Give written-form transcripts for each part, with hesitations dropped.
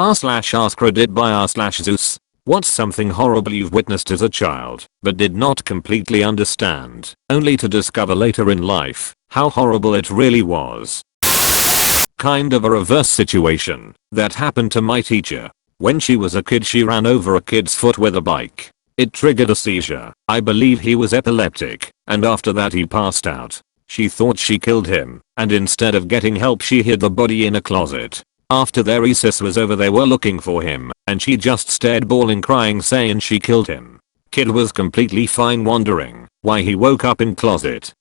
r/AskReddit by r/Zeus. What's something horrible you've witnessed as a child, but did not completely understand, only to discover later in life how horrible it really was? Kind of a reverse situation that happened to my teacher. When she was a kid, she ran over a kid's foot with a bike. It triggered a seizure. I believe he was epileptic, and after that he passed out. She thought she killed him, and instead of getting help she hid the body in a closet. After their recess was over, they were looking for him, and she just stared, bawling, crying, saying she killed him. Kid was completely fine, wondering why he woke up in closet.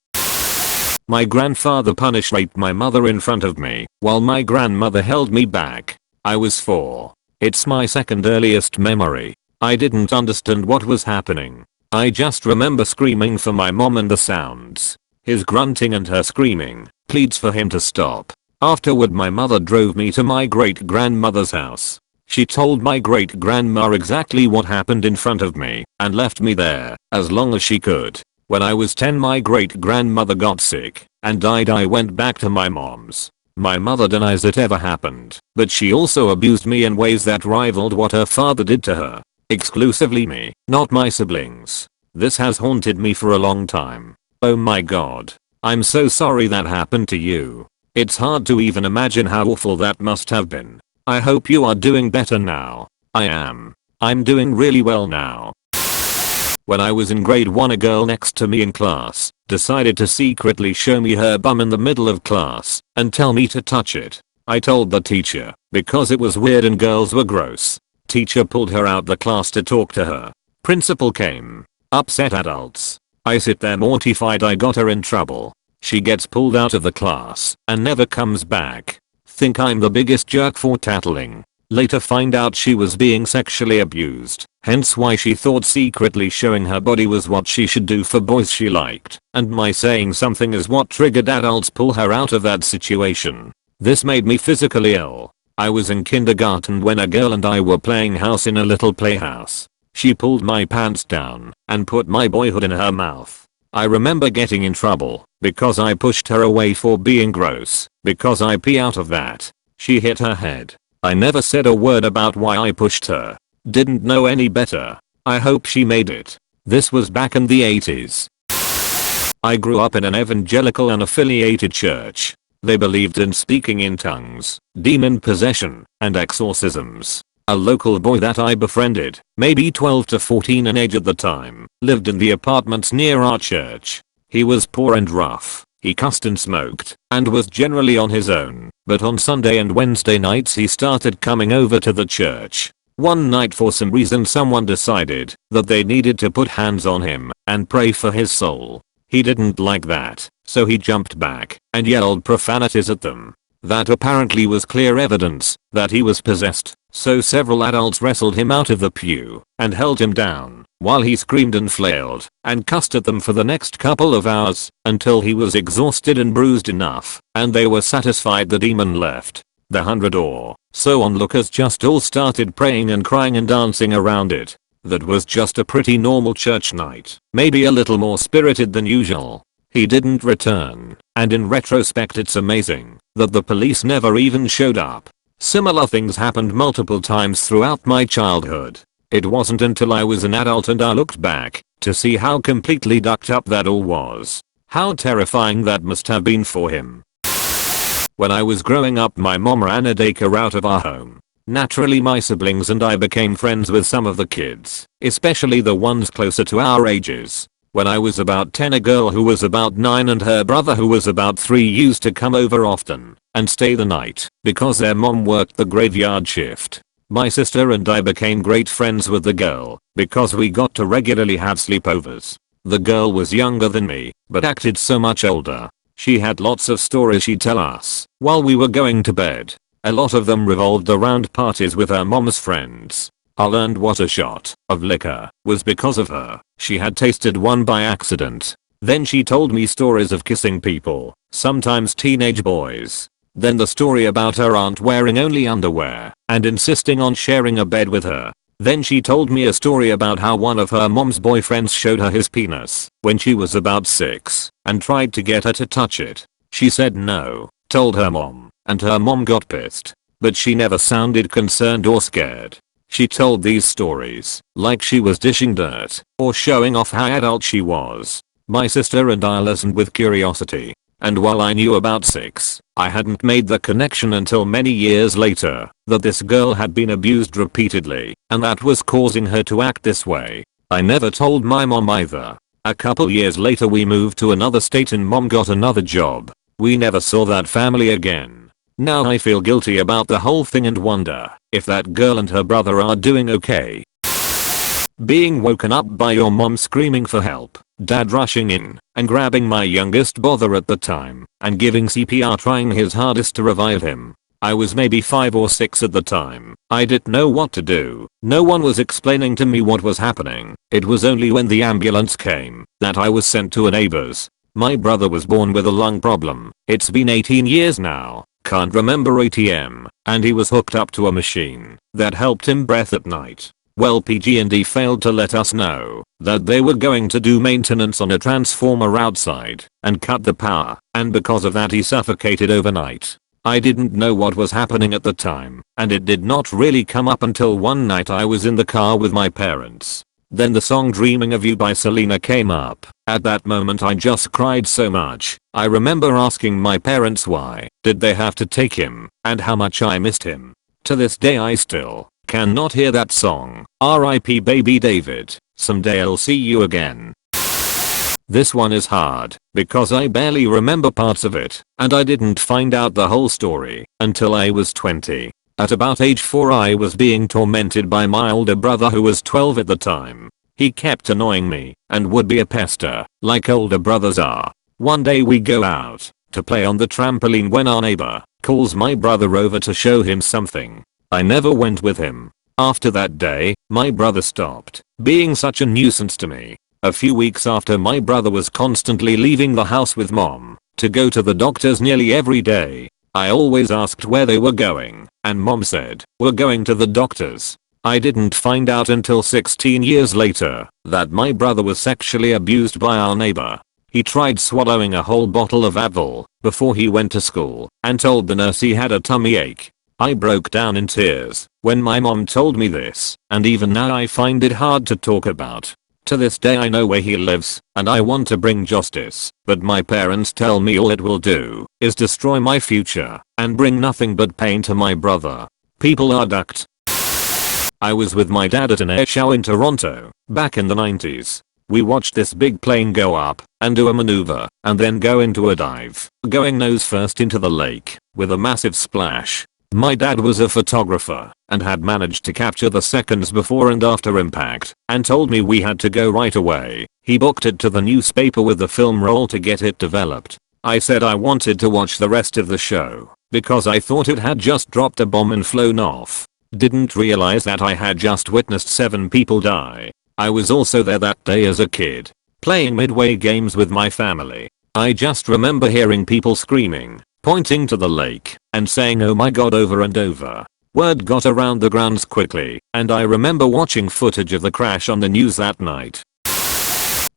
My grandfather raped my mother in front of me, while my grandmother held me back. I was 4. It's my second earliest memory. I didn't understand what was happening. I just remember screaming for my mom and the sounds. His grunting and her screaming, pleads for him to stop. Afterward, my mother drove me to my great-grandmother's house. She told my great-grandma exactly what happened in front of me and left me there as long as she could. When I was 10, my great-grandmother got sick and died. I went back to my mom's. My mother denies it ever happened, but she also abused me in ways that rivaled what her father did to her. Exclusively me, not my siblings. This has haunted me for a long time. Oh my god. I'm so sorry that happened to you. It's hard to even imagine how awful that must have been. I hope you are doing better now. I am. I'm doing really well now. When I was in grade 1, a girl next to me in class decided to secretly show me her bum in the middle of class and tell me to touch it. I told the teacher because it was weird and girls were gross. Teacher pulled her out the class to talk to her. Principal came. Upset adults. I sit there mortified I got her in trouble. She gets pulled out of the class and never comes back. Think I'm the biggest jerk for tattling. Later find out she was being sexually abused, hence why she thought secretly showing her body was what she should do for boys she liked, and my saying something is what triggered adults pull her out of that situation. This made me physically ill. I was in kindergarten when a girl and I were playing house in a little playhouse. She pulled my pants down and put my boyhood in her mouth. I remember getting in trouble because I pushed her away for being gross, because I pee out of that. She hit her head. I never said a word about why I pushed her. Didn't know any better. I hope she made it. This was back in the 80s. I grew up in an evangelical unaffiliated church. They believed in speaking in tongues, demon possession, and exorcisms. A local boy that I befriended, maybe 12 to 14 in age at the time, lived in the apartments near our church. He was poor and rough. He cussed and smoked, and was generally on his own, but on Sunday and Wednesday nights he started coming over to the church. One night, for some reason, someone decided that they needed to put hands on him and pray for his soul. He didn't like that, so he jumped back and yelled profanities at them. That apparently was clear evidence that he was possessed, so several adults wrestled him out of the pew and held him down while he screamed and flailed and cussed at them for the next couple of hours until he was exhausted and bruised enough and they were satisfied the demon left. The 100 or so onlookers just all started praying and crying and dancing around it. That was just a pretty normal church night, maybe a little more spirited than usual. He didn't return, and in retrospect it's amazing that the police never even showed up. Similar things happened multiple times throughout my childhood. It wasn't until I was an adult and I looked back to see how completely ducked up that all was. How terrifying that must have been for him. When I was growing up, my mom ran a daycare out of our home. Naturally, my siblings and I became friends with some of the kids, especially the ones closer to our ages. When I was about 10, a girl who was about 9 and her brother who was about 3 used to come over often and stay the night because their mom worked the graveyard shift. My sister and I became great friends with the girl because we got to regularly have sleepovers. The girl was younger than me, but acted so much older. She had lots of stories she'd tell us while we were going to bed. A lot of them revolved around parties with her mom's friends. I learned what a shot of liquor was because of her. She had tasted one by accident. Then she told me stories of kissing people, sometimes teenage boys. Then the story about her aunt wearing only underwear and insisting on sharing a bed with her. Then she told me a story about how one of her mom's boyfriends showed her his penis when she was about 6 and tried to get her to touch it. She said no, told her mom, and her mom got pissed. but she never sounded concerned or scared. She told these stories like she was dishing dirt or showing off how adult she was. My sister and I listened with curiosity, and while I knew about 6, I hadn't made the connection until many years later that this girl had been abused repeatedly and that was causing her to act this way. I never told my mom either. A couple years later we moved to another state and mom got another job. We never saw that family again. Now I feel guilty about the whole thing and wonder if that girl and her brother are doing okay. Being woken up by your mom screaming for help, dad rushing in and grabbing my youngest brother at the time and giving CPR trying his hardest to revive him. I was maybe 5 or 6 at the time. I didn't know what to do. No one was explaining to me what was happening. It was only when the ambulance came that I was sent to a neighbor's. My brother was born with a lung problem. It's been 18 years now. Can't remember ATM. And he was hooked up to a machine that helped him breathe at night. Well, PG&E failed to let us know that they were going to do maintenance on a transformer outside and cut the power, and because of that he suffocated overnight. I didn't know what was happening at the time, and it did not really come up until one night I was in the car with my parents. Then the song Dreaming of You by Selena came up. At that moment I just cried so much. I remember asking my parents why did they have to take him and how much I missed him. To this day I still cannot hear that song. R.I.P. baby David. Someday I'll see you again. This one is hard because I barely remember parts of it and I didn't find out the whole story until I was 20. At about age 4 I was being tormented by my older brother who was 12 at the time. He kept annoying me and would be a pester like older brothers are. One day we go out to play on the trampoline when our neighbor calls my brother over to show him something. I never went with him. After that day, my brother stopped being such a nuisance to me. A few weeks after, my brother was constantly leaving the house with mom to go to the doctors nearly every day. I always asked where they were going, and mom said, "We're going to the doctors." I didn't find out until 16 years later that my brother was sexually abused by our neighbor. He tried swallowing a whole bottle of Advil before he went to school and told the nurse he had a tummy ache. I broke down in tears when my mom told me this, and even now I find it hard to talk about. To this day I know where he lives and I want to bring justice, but my parents tell me all it will do is destroy my future and bring nothing but pain to my brother. People are ducked. I was with my dad at an air show in Toronto back in the 90s. We watched this big plane go up and do a maneuver and then go into a dive, going nose first into the lake with a massive splash. My dad was a photographer and had managed to capture the seconds before and after impact and told me we had to go right away. He booked it to the newspaper with the film roll to get it developed. I said I wanted to watch the rest of the show because I thought it had just dropped a bomb and flown off. Didn't realize that I had just witnessed 7 people die. I was also there that day as a kid, playing midway games with my family. I just remember hearing people screaming, pointing to the lake, and saying "oh my god" over and over. Word got around the grounds quickly, and I remember watching footage of the crash on the news that night.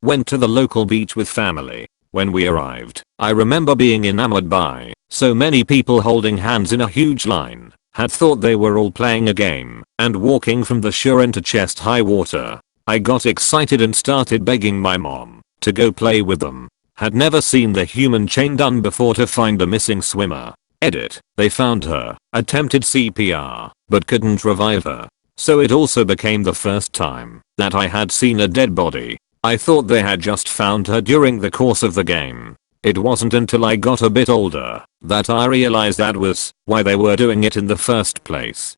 Went to the local beach with family. When we arrived, I remember being enamored by so many people holding hands in a huge line. Had thought they were all playing a game and walking from the shore into chest high water. I got excited and started begging my mom to go play with them. Had never seen the human chain done before to find a missing swimmer. Edit. They found her, attempted CPR, but couldn't revive her. So it also became the first time that I had seen a dead body. I thought they had just found her during the course of the game. It wasn't until I got a bit older that I realized that was why they were doing it in the first place.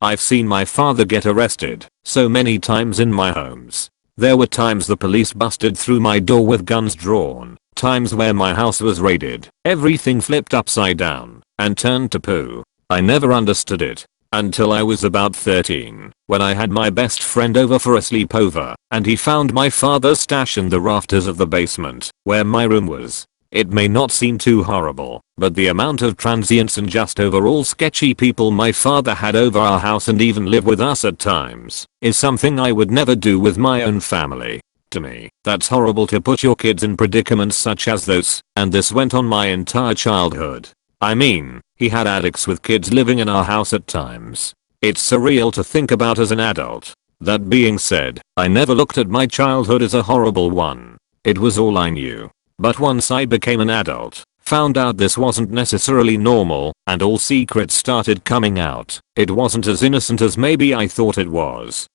I've seen my father get arrested so many times in my homes. There were times the police busted through my door with guns drawn, times where my house was raided, everything flipped upside down and turned to poo. I never understood it until I was about 13, when I had my best friend over for a sleepover and he found my father's stash in the rafters of the basement where my room was. It may not seem too horrible, but the amount of transients and just overall sketchy people my father had over our house and even live with us at times is something I would never do with my own family. To me, that's horrible to put your kids in predicaments such as those, and this went on my entire childhood. I mean, he had addicts with kids living in our house at times. It's surreal to think about as an adult. That being said, I never looked at my childhood as a horrible one. It was all I knew. But once I became an adult, found out this wasn't necessarily normal, and all secrets started coming out, it wasn't as innocent as maybe I thought it was.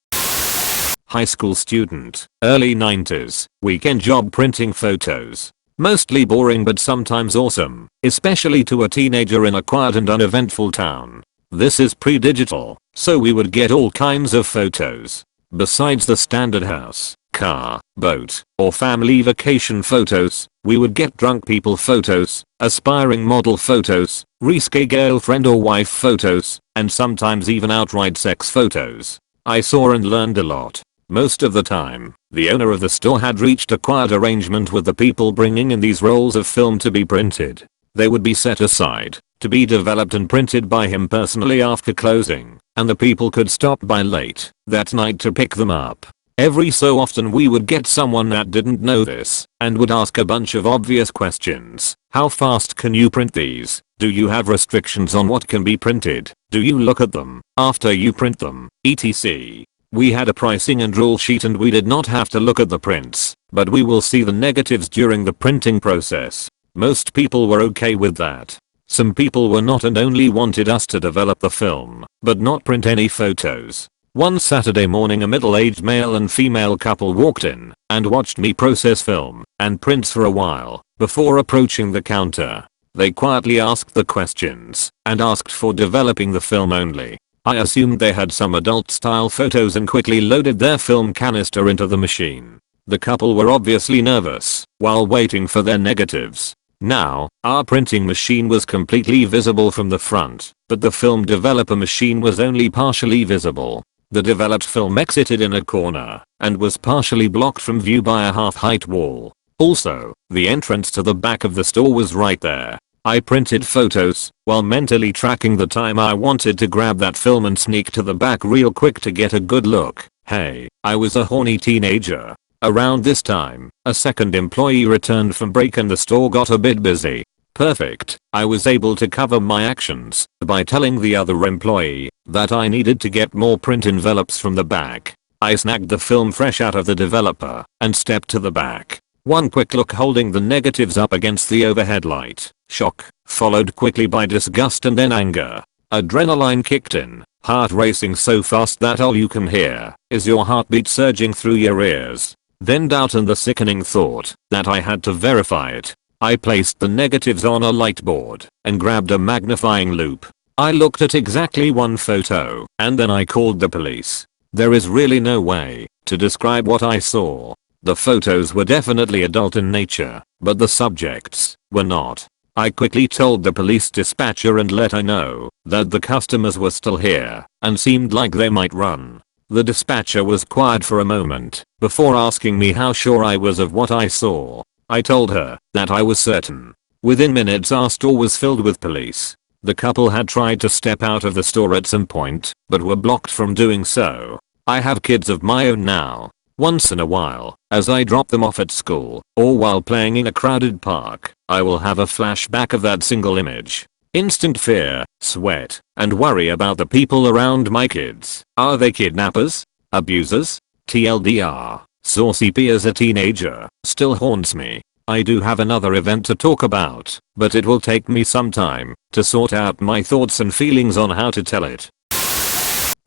High school student, early 90s, weekend job printing photos. Mostly boring but sometimes awesome, especially to a teenager in a quiet and uneventful town. This is pre-digital, so we would get all kinds of photos. Besides the standard house, car, boat, or family vacation photos, we would get drunk people photos, aspiring model photos, risque girlfriend or wife photos, and sometimes even outright sex photos. I saw and learned a lot. Most of the time, the owner of the store had reached a quiet arrangement with the people bringing in these rolls of film to be printed. They would be set aside, to be developed and printed by him personally after closing, and the people could stop by late that night to pick them up. Every so often we would get someone that didn't know this, and would ask a bunch of obvious questions. How fast can you print these? Do you have restrictions on what can be printed? Do you look at them after you print them? etc. We had a pricing and rule sheet and we did not have to look at the prints, but we will see the negatives during the printing process. Most people were okay with that. Some people were not and only wanted us to develop the film, but not print any photos. One Saturday morning a middle-aged male and female couple walked in and watched me process film and prints for a while before approaching the counter. They quietly asked the questions and asked for developing the film only. I assumed they had some adult style photos and quickly loaded their film canister into the machine. The couple were obviously nervous while waiting for their negatives. Now, our printing machine was completely visible from the front, but the film developer machine was only partially visible. The developed film exited in a corner and was partially blocked from view by a half-height wall. Also, the entrance to the back of the store was right there. I printed photos while mentally tracking the time I wanted to grab that film and sneak to the back real quick to get a good look. Hey, I was a horny teenager. Around this time, a second employee returned from break and the store got a bit busy. Perfect. I was able to cover my actions by telling the other employee that I needed to get more print envelopes from the back. I snagged the film fresh out of the developer and stepped to the back. One quick look holding the negatives up against the overhead light. Shock, followed quickly by disgust and then anger. Adrenaline kicked in, heart racing so fast that all you can hear is your heartbeat surging through your ears. Then doubt and the sickening thought that I had to verify it. I placed the negatives on a light board and grabbed a magnifying loupe. I looked at exactly one photo and then I called the police. There is really no way to describe what I saw. The photos were definitely adult in nature, but the subjects were not. I quickly told the police dispatcher and let her know that the customers were still here and seemed like they might run. The dispatcher was quiet for a moment before asking me how sure I was of what I saw. I told her that I was certain. Within minutes our store was filled with police. The couple had tried to step out of the store at some point, but were blocked from doing so. I have kids of my own now. Once in a while, as I drop them off at school, or while playing in a crowded park, I will have a flashback of that single image. Instant fear, sweat, and worry about the people around my kids. Are they kidnappers? Abusers? TLDR, Saucy P as a teenager still haunts me. I do have another event to talk about, but it will take me some time to sort out my thoughts and feelings on how to tell it.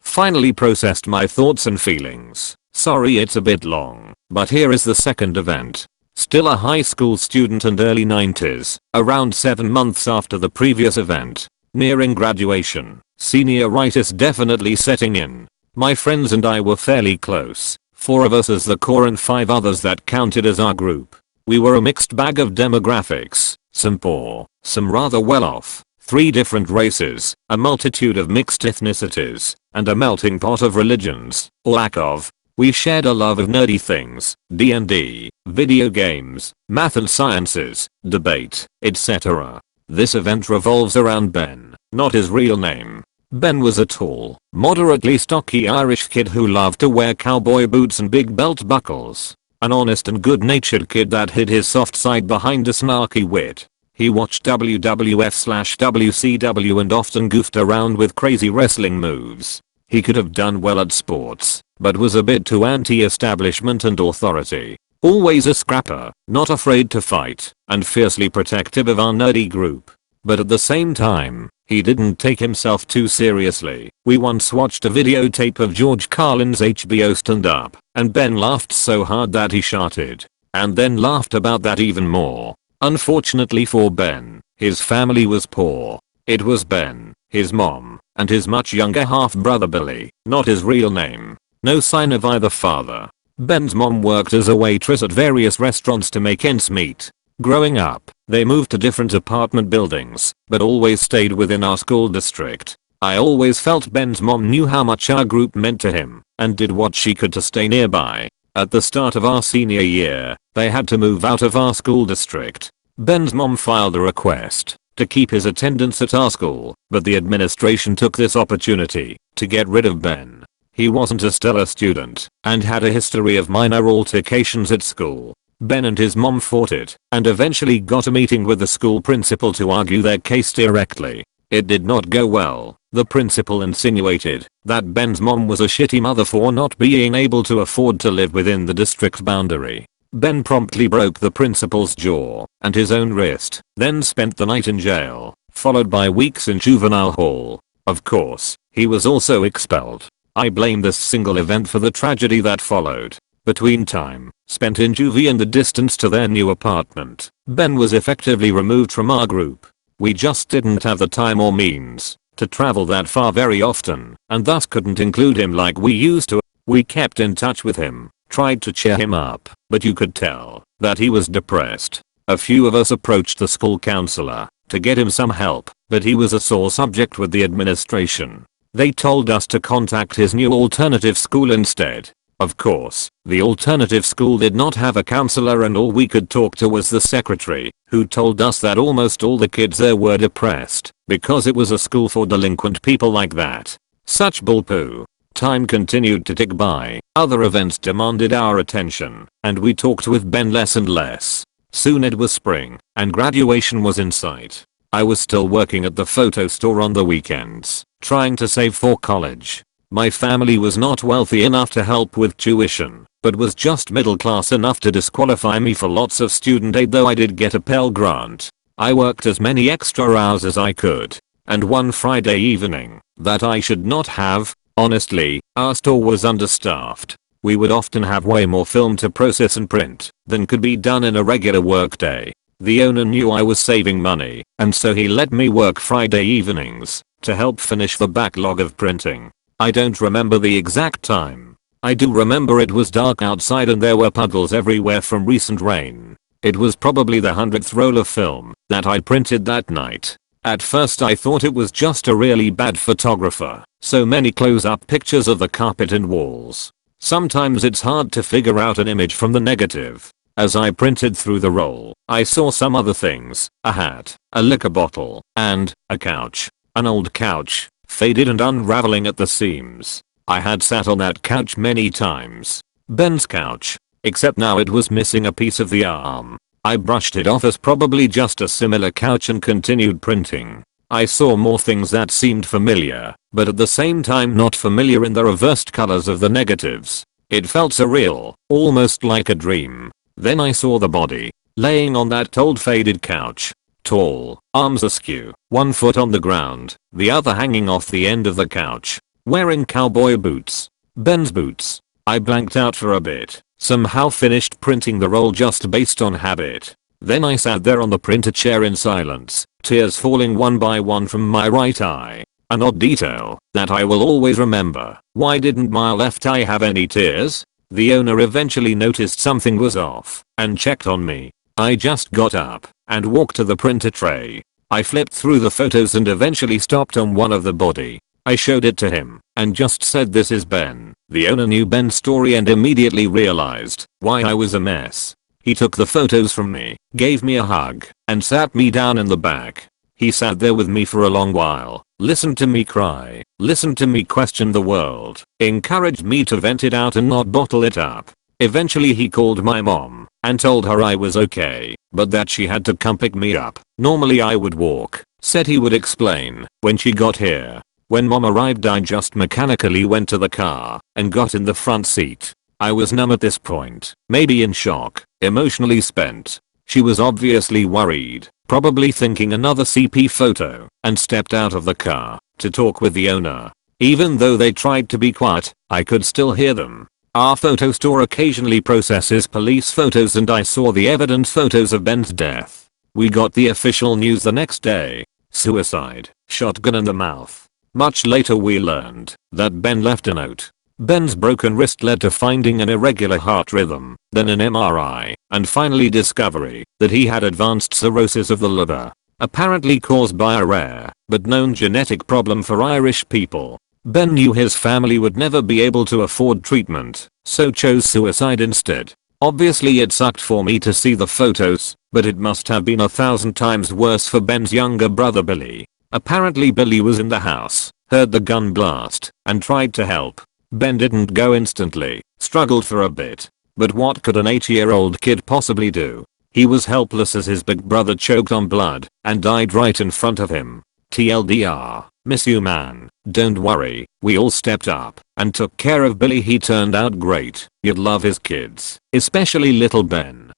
Finally processed my thoughts and feelings. Sorry it's a bit long, but here is the second event. Still a high school student and early 90s, around 7 months after the previous event. Nearing graduation, senioritis definitely setting in. My friends and I were fairly close, 4 of us as the core and 5 others that counted as our group. We were a mixed bag of demographics, some poor, some rather well off, 3 different races, a multitude of mixed ethnicities, and a melting pot of religions, or lack of. We shared a love of nerdy things, D&D, video games, math and sciences, debate, etc. This event revolves around Ben, not his real name. Ben was a tall, moderately stocky Irish kid who loved to wear cowboy boots and big belt buckles. An honest and good-natured kid that hid his soft side behind a snarky wit. He watched WWF/WCW and often goofed around with crazy wrestling moves. He could have done well at sports, but was a bit too anti-establishment and authority. Always a scrapper, not afraid to fight, and fiercely protective of our nerdy group. But at the same time, he didn't take himself too seriously. We once watched a videotape of George Carlin's HBO stand-up, and Ben laughed so hard that he sharted. And then laughed about that even more. Unfortunately for Ben, his family was poor. It was Ben, his mom, and his much younger half-brother Billy, not his real name. No sign of either father. Ben's mom worked as a waitress at various restaurants to make ends meet. Growing up, they moved to different apartment buildings, but always stayed within our school district. I always felt Ben's mom knew how much our group meant to him, and did what she could to stay nearby. At the start of our senior year, they had to move out of our school district. Ben's mom filed a request to keep his attendance at our school, but the administration took this opportunity to get rid of Ben. He wasn't a stellar student and had a history of minor altercations at school. Ben and his mom fought it and eventually got a meeting with the school principal to argue their case directly. It did not go well. The principal insinuated that Ben's mom was a shitty mother for not being able to afford to live within the district boundary. Ben promptly broke the principal's jaw and his own wrist, then spent the night in jail, followed by weeks in juvenile hall. Of course, he was also expelled. I blame this single event for the tragedy that followed. Between time spent in juvie and the distance to their new apartment, Ben was effectively removed from our group. We just didn't have the time or means to travel that far very often, and thus couldn't include him like we used to. We kept in touch with him, tried to cheer him up, but you could tell that he was depressed. A few of us approached the school counselor to get him some help, but he was a sore subject with the administration. They told us to contact his new alternative school instead. Of course, the alternative school did not have a counselor and all we could talk to was the secretary, who told us that almost all the kids there were depressed because it was a school for delinquent people like that. Such bullpoo. Time continued to tick by, other events demanded our attention, and we talked with Ben less and less. Soon it was spring, and graduation was in sight. I was still working at the photo store on the weekends, trying to save for college. My family was not wealthy enough to help with tuition, but was just middle class enough to disqualify me for lots of student aid, though I did get a Pell Grant. I worked as many extra hours as I could, and one Friday evening that I should not have. Honestly, our store was understaffed. We would often have way more film to process and print than could be done in a regular workday. The owner knew I was saving money, and so he let me work Friday evenings to help finish the backlog of printing. I don't remember the exact time. I do remember it was dark outside and there were puddles everywhere from recent rain. It was probably the 100th roll of film that I printed that night. At first I thought it was just a really bad photographer. So many close-up pictures of the carpet and walls. Sometimes it's hard to figure out an image from the negative. As I printed through the roll, I saw some other things. A hat, a liquor bottle, and a couch. An old couch, faded and unraveling at the seams. I had sat on that couch many times. Ben's couch. Except now it was missing a piece of the arm. I brushed it off as probably just a similar couch and continued printing. I saw more things that seemed familiar, but at the same time not familiar in the reversed colors of the negatives. It felt surreal, almost like a dream. Then I saw the body, laying on that old faded couch. Tall, arms askew, one foot on the ground, the other hanging off the end of the couch. Wearing cowboy boots. Ben's boots. I blanked out for a bit, somehow finished printing the roll just based on habit. Then I sat there on the printer chair in silence, tears falling one by one from my right eye. An odd detail that I will always remember. Why didn't my left eye have any tears? The owner eventually noticed something was off and checked on me. I just got up and walked to the printer tray. I flipped through the photos and eventually stopped on one of the body. I showed it to him and just said, "This is Ben." The owner knew Ben's story and immediately realized why I was a mess. He took the photos from me, gave me a hug, and sat me down in the back. He sat there with me for a long while, listened to me cry, listened to me question the world, encouraged me to vent it out and not bottle it up. Eventually he called my mom and told her I was okay, but that she had to come pick me up. Normally I would walk. Said he would explain when she got here. When mom arrived I just mechanically went to the car and got in the front seat. I was numb at this point, maybe in shock, emotionally spent. She was obviously worried, probably thinking another CP photo, and stepped out of the car to talk with the owner. Even though they tried to be quiet, I could still hear them. Our photo store occasionally processes police photos and I saw the evidence photos of Ben's death. We got the official news the next day. Suicide, shotgun in the mouth. Much later we learned that Ben left a note. Ben's broken wrist led to finding an irregular heart rhythm, then an MRI, and finally discovery that he had advanced cirrhosis of the liver, apparently caused by a rare but known genetic problem for Irish people. Ben knew his family would never be able to afford treatment, so chose suicide instead. Obviously it sucked for me to see the photos, but it must have been 1,000 times worse for Ben's younger brother Billy. Apparently Billy was in the house, heard the gun blast, and tried to help. Ben didn't go instantly, struggled for a bit. But what could an 8-year-old kid possibly do? He was helpless as his big brother choked on blood and died right in front of him. TLDR, miss you man. Don't worry, we all stepped up and took care of Billy. He turned out great. You'd love his kids, especially little Ben.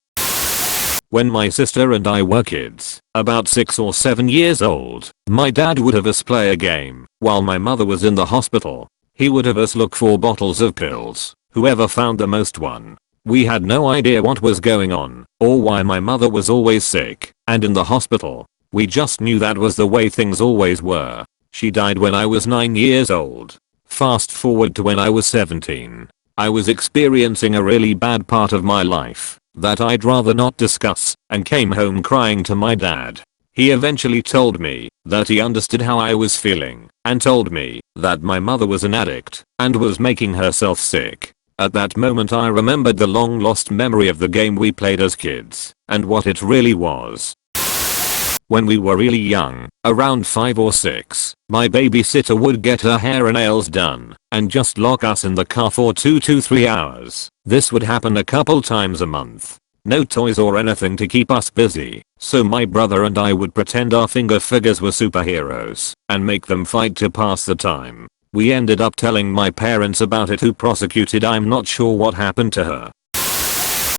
When my sister and I were kids, about 6 or 7 years old, my dad would have us play a game while my mother was in the hospital. He would have us look for bottles of pills, whoever found the most one. We had no idea what was going on or why my mother was always sick and in the hospital. We just knew that was the way things always were. She died when I was 9 years old. Fast forward to when I was 17. I was experiencing a really bad part of my life that I'd rather not discuss and came home crying to my dad. He eventually told me that he understood how I was feeling and told me that my mother was an addict and was making herself sick. At that moment I remembered the long lost memory of the game we played as kids and what it really was. When we were really young, around 5 or 6, my babysitter would get her hair and nails done and just lock us in the car for 2 to 3 hours. This would happen a couple times a month. No toys or anything to keep us busy, so my brother and I would pretend our finger figures were superheroes and make them fight to pass the time. We ended up telling my parents about it, who prosecuted. I'm not sure what happened to her.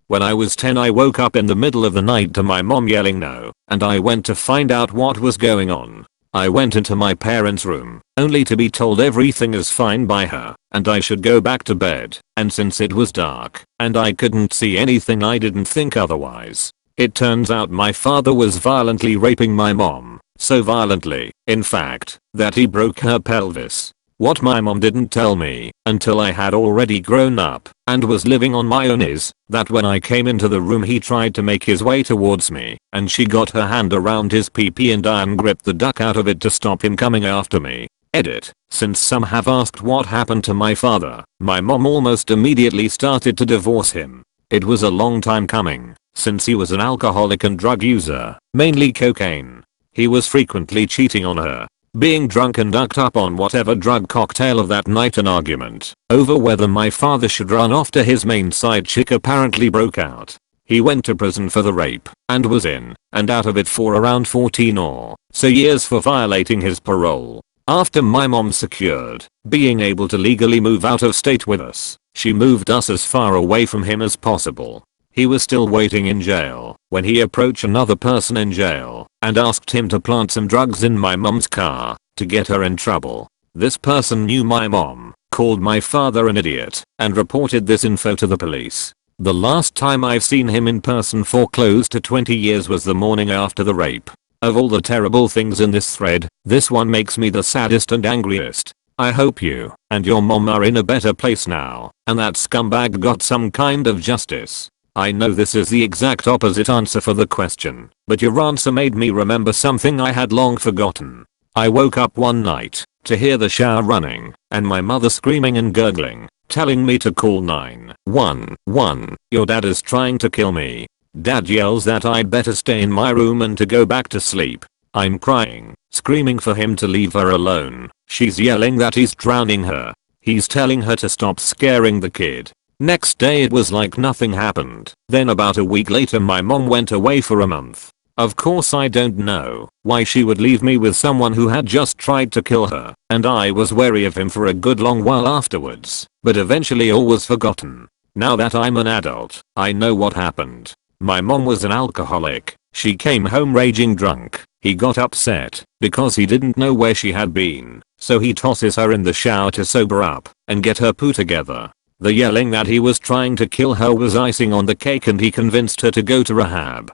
When I was 10 I woke up in the middle of the night to my mom yelling no, and I went to find out what was going on. I went into my parents' room, only to be told everything is fine by her, and I should go back to bed, and since it was dark, and I couldn't see anything I didn't think otherwise. It turns out my father was violently raping my mom, so violently, in fact, that he broke her pelvis. What my mom didn't tell me until I had already grown up and was living on my own is that when I came into the room he tried to make his way towards me and she got her hand around his pee and iron gripped the duck out of it to stop him coming after me. Edit. Since some have asked what happened to my father, my mom almost immediately started to divorce him. It was a long time coming, since he was an alcoholic and drug user, mainly cocaine. He was frequently cheating on her, being drunk and ducked up on whatever drug cocktail of that night. An argument over whether my father should run off to his main side chick apparently broke out. He went to prison for the rape and was in and out of it for around 14 or so years for violating his parole. After my mom secured being able to legally move out of state with us, she moved us as far away from him as possible. He was still waiting in jail when he approached another person in jail and asked him to plant some drugs in my mom's car to get her in trouble. This person knew my mom, called my father an idiot, and reported this info to the police. The last time I've seen him in person for close to 20 years was the morning after the rape. Of all the terrible things in this thread, this one makes me the saddest and angriest. I hope you and your mom are in a better place now and that scumbag got some kind of justice. I know this is the exact opposite answer for the question, but your answer made me remember something I had long forgotten. I woke up one night to hear the shower running and my mother screaming and gurgling, telling me to call 911. Your dad is trying to kill me. Dad yells that I'd better stay in my room and to go back to sleep. I'm crying, screaming for him to leave her alone. She's yelling that he's drowning her. He's telling her to stop scaring the kid. Next day it was like nothing happened. Then about a week later my mom went away for a month. Of course I don't know why she would leave me with someone who had just tried to kill her, and I was wary of him for a good long while afterwards, but eventually all was forgotten. Now that I'm an adult, I know what happened. My mom was an alcoholic. She came home raging drunk. He got upset because he didn't know where she had been, so he tosses her in the shower to sober up and get her poo together. The yelling that he was trying to kill her was icing on the cake, and he convinced her to go to rehab.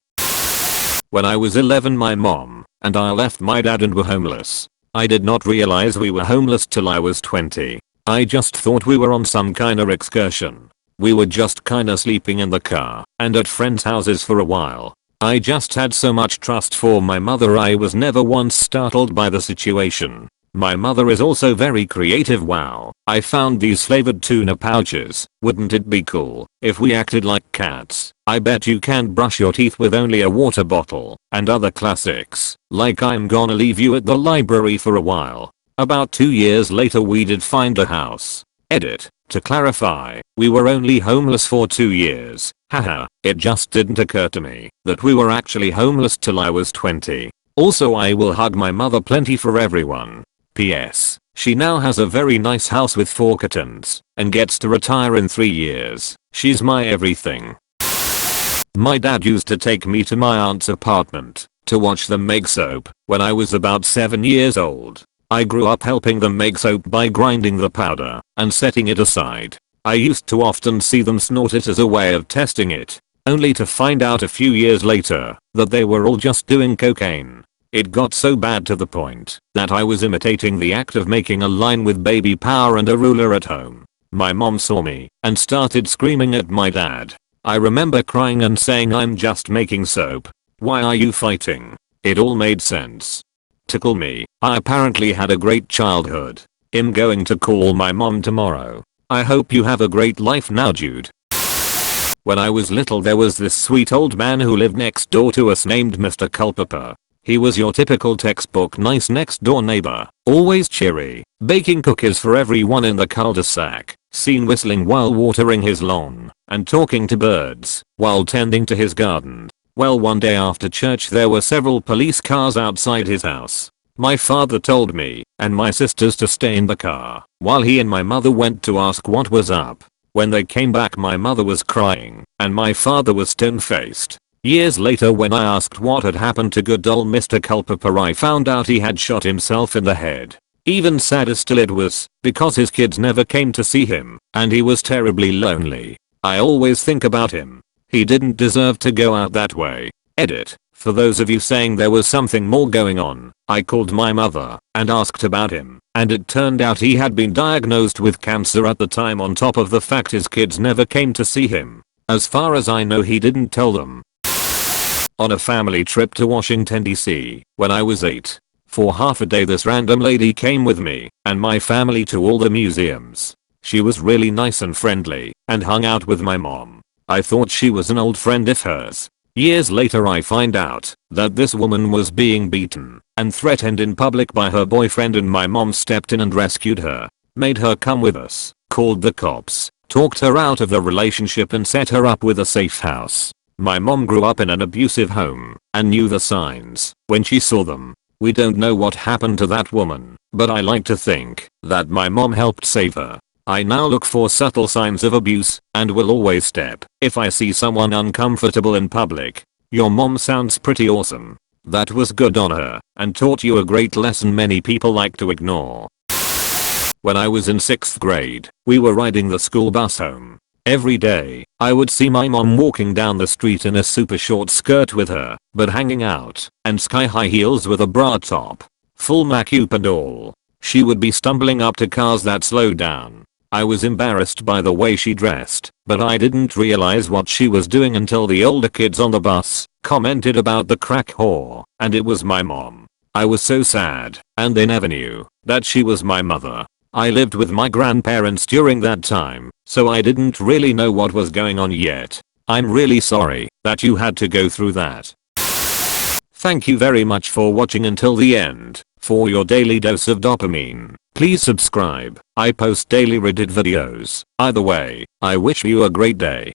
When I was 11 my mom and I left my dad and were homeless. I did not realize we were homeless till I was 20. I just thought we were on some kinda excursion. We were just kinda sleeping in the car and at friends' houses for a while. I just had so much trust for my mother, I was never once startled by the situation. My mother is also very creative. Wow, I found these flavored tuna pouches. Wouldn't it be cool if we acted like cats? I bet you can't brush your teeth with only a water bottle, and other classics, like I'm gonna leave you at the library for a while. About 2 years later we did find a house. Edit. To clarify, we were only homeless for 2 years. Haha, it just didn't occur to me that we were actually homeless till I was 20. Also I will hug my mother plenty for everyone. PS. She now has a very nice house with 4 kittens and gets to retire in 3 years. She's my everything. My dad used to take me to my aunt's apartment to watch them make soap when I was about 7 years old. I grew up helping them make soap by grinding the powder and setting it aside. I used to often see them snort it as a way of testing it, only to find out a few years later that they were all just doing cocaine. It got so bad to the point that I was imitating the act of making a line with baby powder and a ruler at home. My mom saw me and started screaming at my dad. I remember crying and saying, "I'm just making soap. Why are you fighting?" It all made sense. Tickle me. I apparently had a great childhood. I'm going to call my mom tomorrow. I hope you have a great life now, Jude. When I was little there was this sweet old man who lived next door to us named Mr. Culpepper. He was your typical textbook nice next door neighbor, always cheery, baking cookies for everyone in the cul-de-sac, seen whistling while watering his lawn, and talking to birds while tending to his garden. Well, one day after church there were several police cars outside his house. My father told me and my sisters to stay in the car while he and my mother went to ask what was up. When they came back my mother was crying and my father was stone-faced. Years later when I asked what had happened to good old Mr. Culpepper I found out he had shot himself in the head. Even sadder still it was because his kids never came to see him and he was terribly lonely. I always think about him. He didn't deserve to go out that way. Edit. For those of you saying there was something more going on, I called my mother and asked about him, and it turned out he had been diagnosed with cancer at the time, on top of the fact his kids never came to see him. As far as I know he didn't tell them. On a family trip to Washington DC, when I was 8. For half a day this random lady came with me and my family to all the museums. She was really nice and friendly and hung out with my mom. I thought she was an old friend of hers. Years later I find out that this woman was being beaten and threatened in public by her boyfriend, and my mom stepped in and rescued her, made her come with us, called the cops, talked her out of the relationship and set her up with a safe house. My mom grew up in an abusive home and knew the signs when she saw them. We don't know what happened to that woman, but I like to think that my mom helped save her. I now look for subtle signs of abuse and will always step if I see someone uncomfortable in public. Your mom sounds pretty awesome. That was good on her and taught you a great lesson many people like to ignore. When I was in 6th grade, we were riding the school bus home. Every day, I would see my mom walking down the street in a super short skirt with her but hanging out and sky-high heels with a bra top. Full makeup and all. She would be stumbling up to cars that slowed down. I was embarrassed by the way she dressed, but I didn't realize what she was doing until the older kids on the bus commented about the crack whore, and it was my mom. I was so sad, and they never knew that she was my mother. I lived with my grandparents during that time, so I didn't really know what was going on yet. I'm really sorry that you had to go through that. Thank you very much for watching until the end. For your daily dose of dopamine, Please subscribe. I post daily Reddit videos. Either way, I wish you a great day.